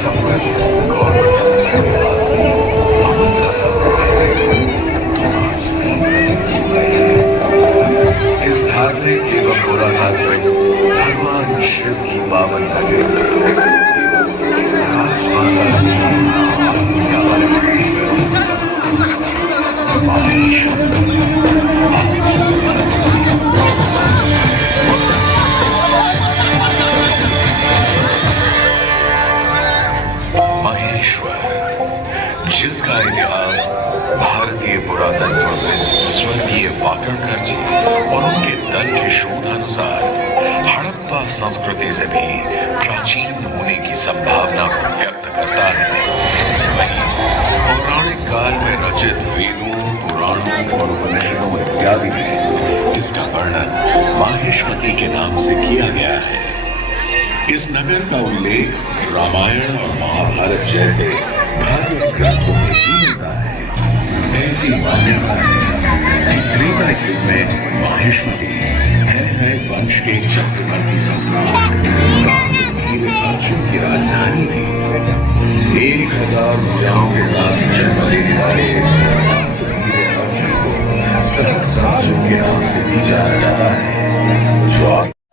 समृद्ध गौरवशाली आदिवासी अमन कथा आज भी प्रतीत हो गई है। इस धार्मिक एवं पुरातात्विक भगवान शिव की पावन नगरी राजमाता महेश्वर, जिसका इतिहास भारतीय पुरातत्व में स्वर्गीय वाकणकर जी और उनके दल के शोधानुसार हड़प्पा संस्कृति से भी प्राचीन होने की संभावना को व्यक्त करता है। वहीं पौराणिक काल में रचित वेदों, पुराणों और उपनिषदों इत्यादि में इसका वर्णन माहेश्वती के नाम से किया गया है। इस नगर का उल्लेख रामायण और महाभारत जैसे भागवत ग्रंथों में भी मिलता है। ऐसी मान्यता है कि त्रेता युग में माहेश्वती है वंश के चक्रवर्ती सम्राट वीर अर्जुन की राजधानी थी। 1000 भुजाओं के साथ जन्म लेने वाले वीर अर्जुन को सहस्रार्जुन के नाम से भी जाना जाता है, जो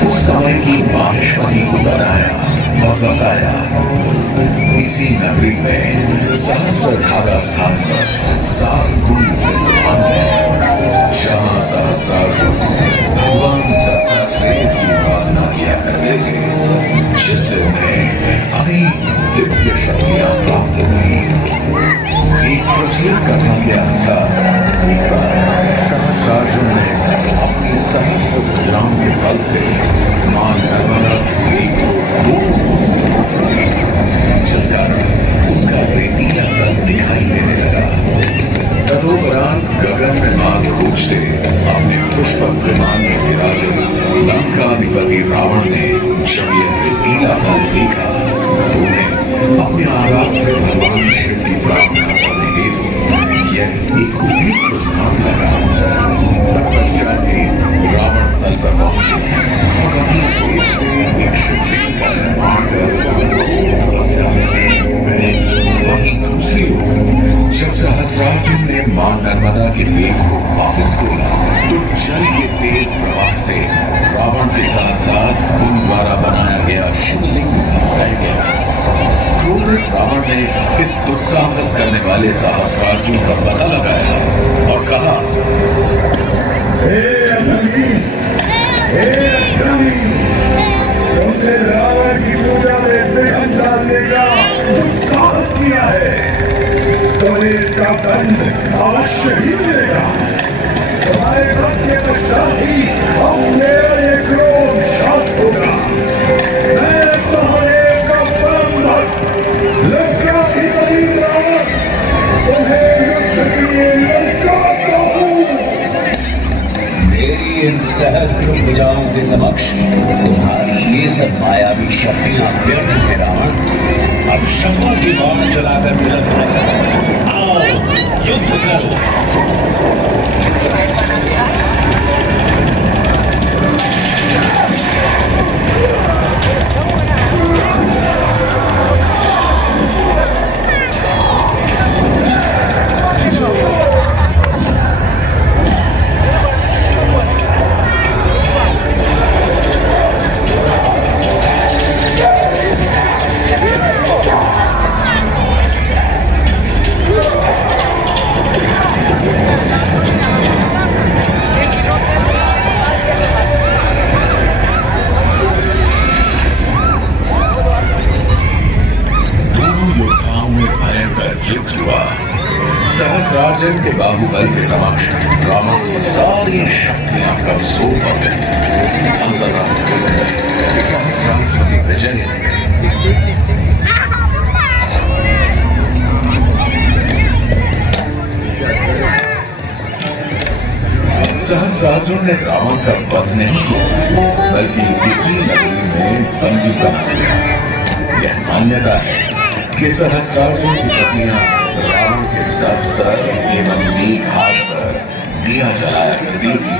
उस समय की माहेश्वती को बनाया और बसाया। इसी नगरी में सहस्र धागा स्थान पर 7 कुंड विद्यमान है, जहाँ सहस्रार्जुन भगवान दत्तात्रेय की उपासना किया करते थे, जिससे उन्हें अनेक दिव्य शक्तियां प्राप्त हुई। एक प्रचलित कथा के अनुसार एक बार सहस्रार्जुन ने अपनी सहस्र भुजाओं के बल से मां नर्मदा की जिस कारण उसका रेतीला तल दिखाई देने लगा। तदोपरांत गगन में मां खोज से अपने पुष्पक विमान में विराजे लंकाधिपति रावण ने जब यह रेतीला तल देखा तो उन्हें अपने आराध्य भगवान शिव की प्रार्थना करने हेतु यह एक उपयुक्त स्थान लगा। तत्पश्चात ही रावण तल पर पहुंचे और अपनी तेज से एक शिवलिंग का निर्माण कर वहीं दूसरी ओर जब सहस्रार्जुन ने मां नर्मदा के वेग को वापस खोला तो जल के तेज प्रवाह से रावण के साथ साथ उन द्वारा बनाया गया शिवलिंग बह गया। क्रोधित रावण ने इस दुस्साहस करने वाले सहस्रार्जुन का पता लगाया और कहा, तुमने रावण की पूजा में विघ्न डालने का दुस्साहस किया है, तुम्हें इसका दंड अवश्य ही मिलेगा। तुम्हारे वक्त के पश्चात ही अब मेरा ये क्रोध शांत होगा। मैं महादेव का परम भक्त लंकाधिपति रावण तुम्हें युद्ध के लिए ललकारता हूँ। मेरी इन सहस्त्र भुजाओं के समक्ष तुम्हारी ये सब मायावी शक्तियां व्यर्थ है रावण। अब शंकर की बाण चलाकर मिलन करो। आओ युद्ध करो। सहस्रार्जुन के बाहुबल के समक्ष रावण की सारी शक्तियां कमजोर हो गई। अंततः सहस्रार्जुन की विजय सहस्रार्जुन ने रावण का वध नहीं किया बल्कि इसी नगरी में बंदी बना दिया। यह मान्यता है कि सहस्रार्जुन की पत्नियां रावण के 10 सर एवं 1 हाथ पर दिया जलाया करती थी।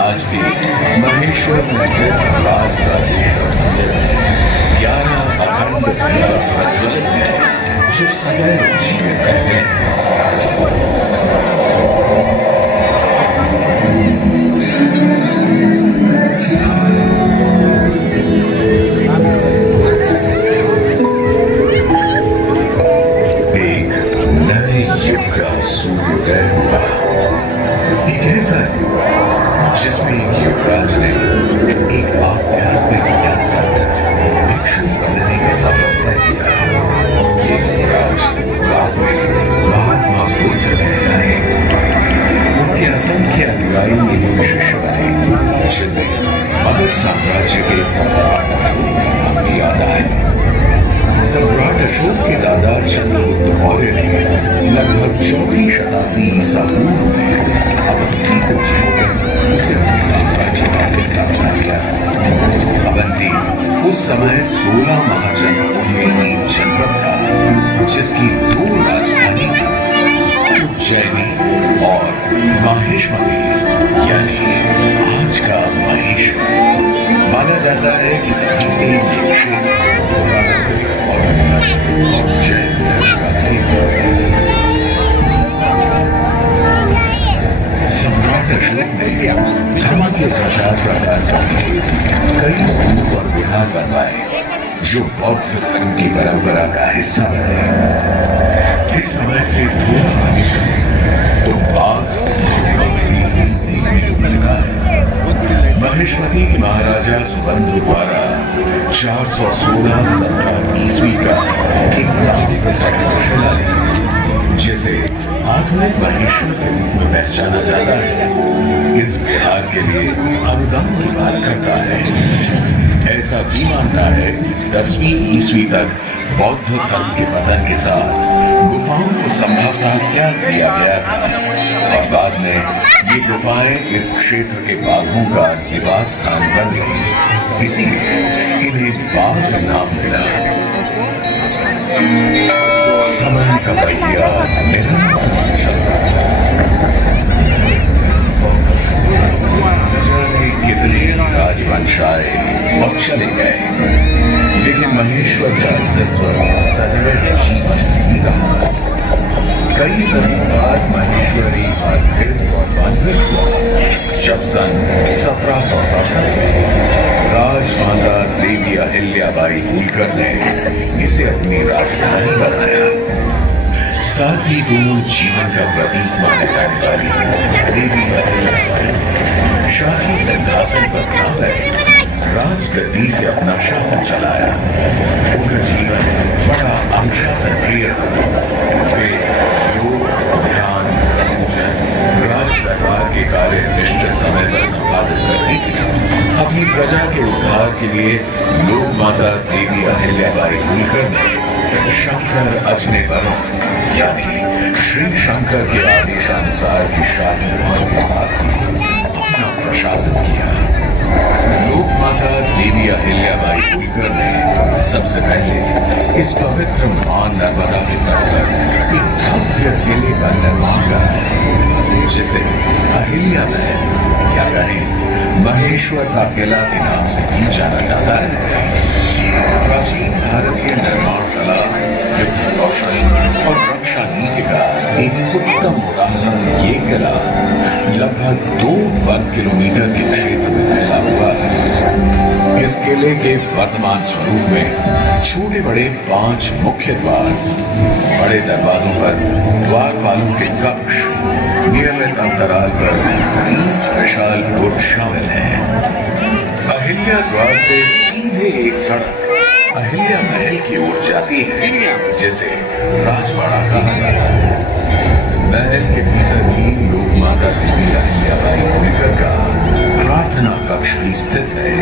आज भी महेश्वर में स्थित राजराजेश्वर मंदिर में 11 अखंड दिया प्रज्वलित जो सदैव जीवित रहते हैं। एक नए युग का सूर्योदय हुआ। एक ऐसा युग जिसमें एक युवराज ने एक आध्यात्मिक यात्रा कर भिक्षु बनने का सफर तय किया। ये युवराज बाद में महात्मा बुद्ध कहलाए। उनके असंख्य अनुयायी एवं शिष्य बने, जिनमें मगध साम्राज्य के सम्राट अशोक याद आए। सम्राट अशोक के दादा चंद्रगुप्त मौर्य ने लगभग 4वीं शताब्दी ईसा पूर्व में अवंती को जीतकर उसे अपने साम्राज्य का हिस्सा बना लिया। अवंती उस समय 16 महाजनपदों में एक जनपद था, जिसकी 2 राजधानी थी, उज्जैनी और माहेश्वरी, यानी आज का महेश्वर। माना जाता है कि तभी से ये क्षेत्र और जैन धर्म का केंद्र है। सम्राट अशोक ने धर्म के प्रचार प्रसार करके कई स्तूप और विहार बनवाए, जो बौद्ध धर्म की परंपरा का हिस्सा बने। इस समय से थोड़ा आगे चले तो बाघ देखने को मिलता है। महेश्वरी के महाराजा सुबंधु द्वारा 416-17 ईस्वी का एक शिलालेख, जिसे आधुनिक महेश्वर के रूप में पहचाना जाता है, इस विहार के लिए अनुदान की बात करता है। ऐसा भी मानता है कि 10वीं ईस्वी तक बौद्ध धर्म के पतन के साथ गुफाओं को संभवतः त्याग दिया गया था और बाद में ये गुफाएं इस क्षेत्र के बाघों का निवास स्थान बन गई, इसीलिए इन्हें बाघ नाम मिला। समय का पहिया निरंतर चलता है। कितने राजवंश आए और चले गए, लेकिन महेश्वर का अस्तित्व सदैव जीवन ही रहा। कई सदी बाद महेश्वरी अद्भुत और अद्भुत हुआ जब सन 1767 में राजमाता देवी अहिल्याबाई होलकर ने इसे अपनी राजधानी बनाया। साथ ही दोनों जीवन का प्रतीक माने जाने वाली देवी अहिल्याबाई शाही सिंहासन पर बैठ राजगद्दी से अपना शासन चलाया। उनका जीवन बड़ा अनुशासन प्रिय था। वे योग, ध्यान, पूजन, राज दरबार के कार्य निश्चित समय पर संपादित करती थी। अपनी प्रजा के उद्धार के लिए लोक माता देवी अहिल्याबाई होलकर ने शंकर अजने वरुण यानी श्री शंकर के आदेशानुसार की शाही महल के साथ अपना प्रशासन किया। लोक माता देवी अहिल्याबाई होलकर ने सबसे पहले इस पवित्र मां नर्मदा के तट पर एक भव्य किले का निर्माण करा, जिसे अहिल्या महल या कहें महेश्वर का किला के नाम से भी जाना जाता है। प्राचीन भारतीय निर्माण कला, युद्ध कौशल और रक्षा नीति का एक उत्तम उदाहरण ये किला लगभग 2 वर्ग किलोमीटर के क्षेत्र में फैला हुआ है। इस किले के वर्तमान स्वरूप में छोटे बड़े 5 मुख्य द्वार, बड़े दरवाजों पर द्वारपालों के कक्ष, नियमित अंतराल पर 20 विशाल गुट शामिल हैं। अहिल्या द्वार से सीधे एक सड़क अहिल्या महल की ओर जाती है, जिसे राजवाड़ा कहा जाता है। महल के भीतर ही लोक माता देवी अहिल्याबाई होलकर का प्रार्थना कक्ष भी स्थित है,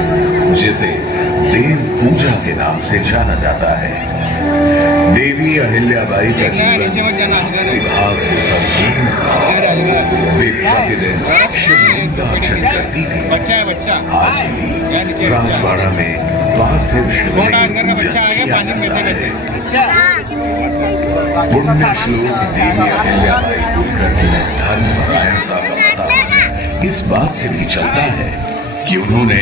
जिसे देव पूजा के नाम से जाना जाता है। देवी अहिल्याबाई का जीवन विवाह से संपूर्ण था। वे प्रतिदिन शिवलिंग का अर्चन करती थी। आज भी राजवाड़ा में पार्थिव शिवलिंग की पूजा किया जाता है। पुण्य श्लोक देवी अहिल्याबाई होलकर की धर्म परायणता का पता इस बात से भी चलता है कि उन्होंने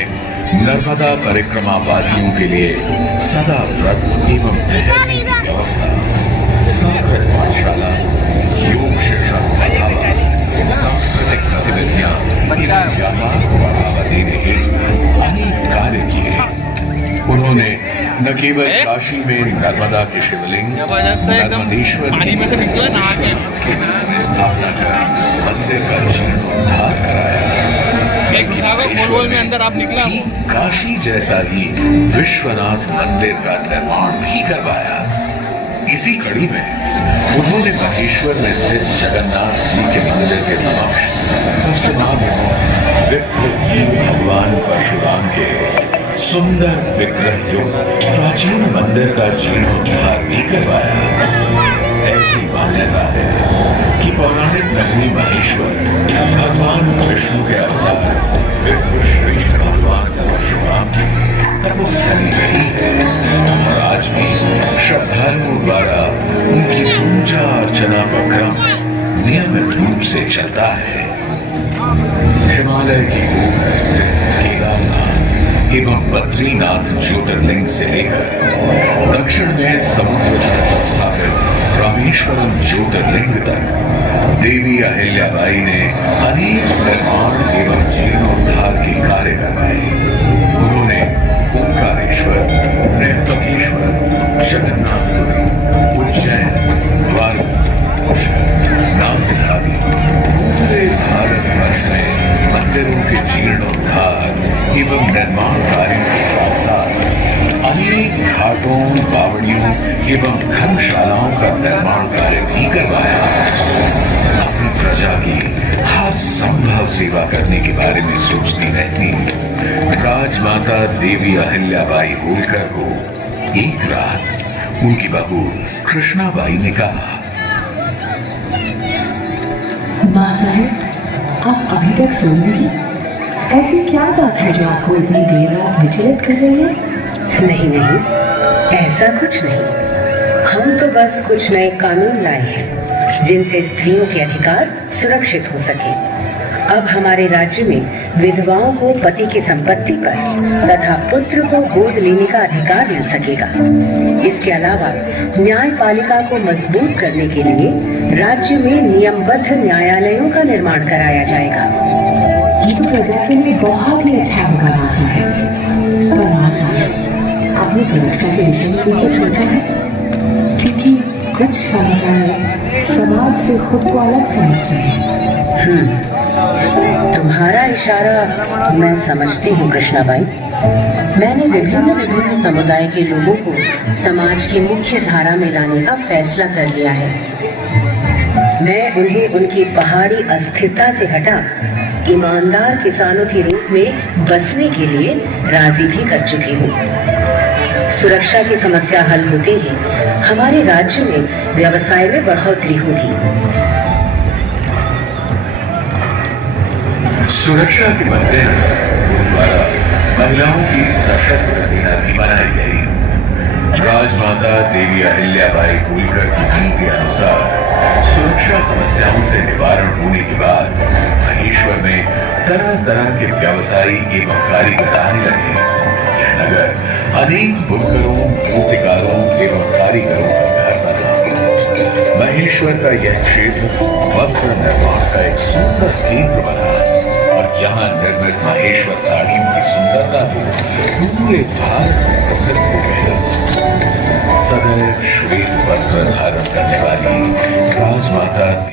नर्मदा परिक्रमा वासियों के लिए सदा व्रत एवं ठहरने की व्यवस्था केवल काशी में नर्मदा के शिवलिंग जबरदस्त है एकदम, नर्मदेश्वर पानी में से निकला नहा के। की स्थापना कर मंदिर का जीर्णोद्धार कराया। एक घुसाओ गोल में अंदर आप निकला कि काशी जैसा ही विश्वनाथ मंदिर का निर्माण भी करवाया। इसी कड़ी में उन्होंने महेश्वर में स्थित जगन्नाथ जी के मंदिर के समक्ष भगवान परशुराम के सुंदर विग्रह युक्त प्राचीन मंदिर का जीर्णोद्धार भी करवाया। ऐसी मान्यता है कि पौराणिक नगरी महेश्वर भगवान विष्णु के अवतार विश्वश्रेष्ठ भगवान परशुराम की तपस्थली रही है और आज भी श्रद्धालुओं द्वारा उनकी पूजा अर्चना का क्रम नियमित रूप से चलता है। हिमालय की गोद में स्थित केदारनाथ एवं बद्रीनाथ ज्योतिर्लिंग से लेकर दक्षिण में समुद्र तट पर स्थापित रामेश्वरम ज्योतिर्लिंग तक देवी अहिल्याबाई ने अनेक निर्माण एवं जीर्णोद्धार के कार्य करवाए। उन्होंने ओंकारेश्वर, त्र्यंबकेश्वर, जगन्नाथपुरी, उज्जैन, द्वारका, नासिक आदि पूरे भारतवर्ष में मंदिरों के जीर्णोद्धार एवं निर्माण कार्यों के साथ साथ अनेक घाटों, बावड़ियों एवं धर्मशालाओं का निर्माण कार्य भी करवाया। अपनी प्रजा की हर संभव सेवा करने के बारे में सोचती रहती राजमाता देवी अहिल्याबाई होलकर को एक रात उनकी बहू कृष्णाबाई ने कहा, माँ साहब, आप अभी तक सोई नहीं? ऐसी क्या बात है जो आपको इतनी देर रात विचलित कर रही है? नहीं नहीं, ऐसा कुछ नहीं। हम तो बस कुछ नए कानून लाए हैं जिनसे स्त्रियों के अधिकार सुरक्षित हो सके। अब हमारे राज्य में विधवाओं को पति की संपत्ति पर तथा पुत्र को गोद लेने का अधिकार मिल सकेगा। इसके अलावा न्यायपालिका को मजबूत करने के लिए राज्य में नियमबद्ध न्यायालयों का निर्माण कराया जाएगा। ये तो प्रजा के लिए बहुत ही अच्छा होगा माँ साहब। पर माँ साहब, आपने सुरक्षा के विषय में भी कुछ सोचा है? क्योंकि कुछ समुदाय समाज से खुद को अलग समझते हैं। तुम्हारा इशारा मैं समझती हूँ कृष्णाबाई। मैंने विभिन्न समुदाय के लोगों को समाज की मुख्य धारा में लाने का फैसला कर लिया है। मैं उन्हें उनकी पहाड़ी अस्थिरता से हटा ईमानदार किसानों के रूप में बसने के लिए राजी भी कर चुकी हूँ। सुरक्षा की समस्या हल होते ही हमारे राज्य में व्यवसाय में बढ़ोतरी होगी। सुरक्षा के मद्देनजर द्वारा महिलाओं की सशस्त्र सेना भी बनाई गई। राजमाता देवी अहिल्याबाई होलकर की नीति के अनुसार सुरक्षा समस्याओं से निवारण होने के बाद महेश्वर में तरह तरह के व्यवसायी एवं कारीगर आने लगे। यह नगर अनेक बुनकरों, मूर्तिकारों एवं कारीगरों का घर बना। महेश्वर का यह क्षेत्र वस्त्र निर्माण का एक सुंदर केंद्र बना और यहाँ निर्मित महेश्वर साड़ियों की सुंदरता को पूरे भारत में प्रसिद्ध हो गई। सदैव श्वेत वस्त्र धारण करने वाली राजमाता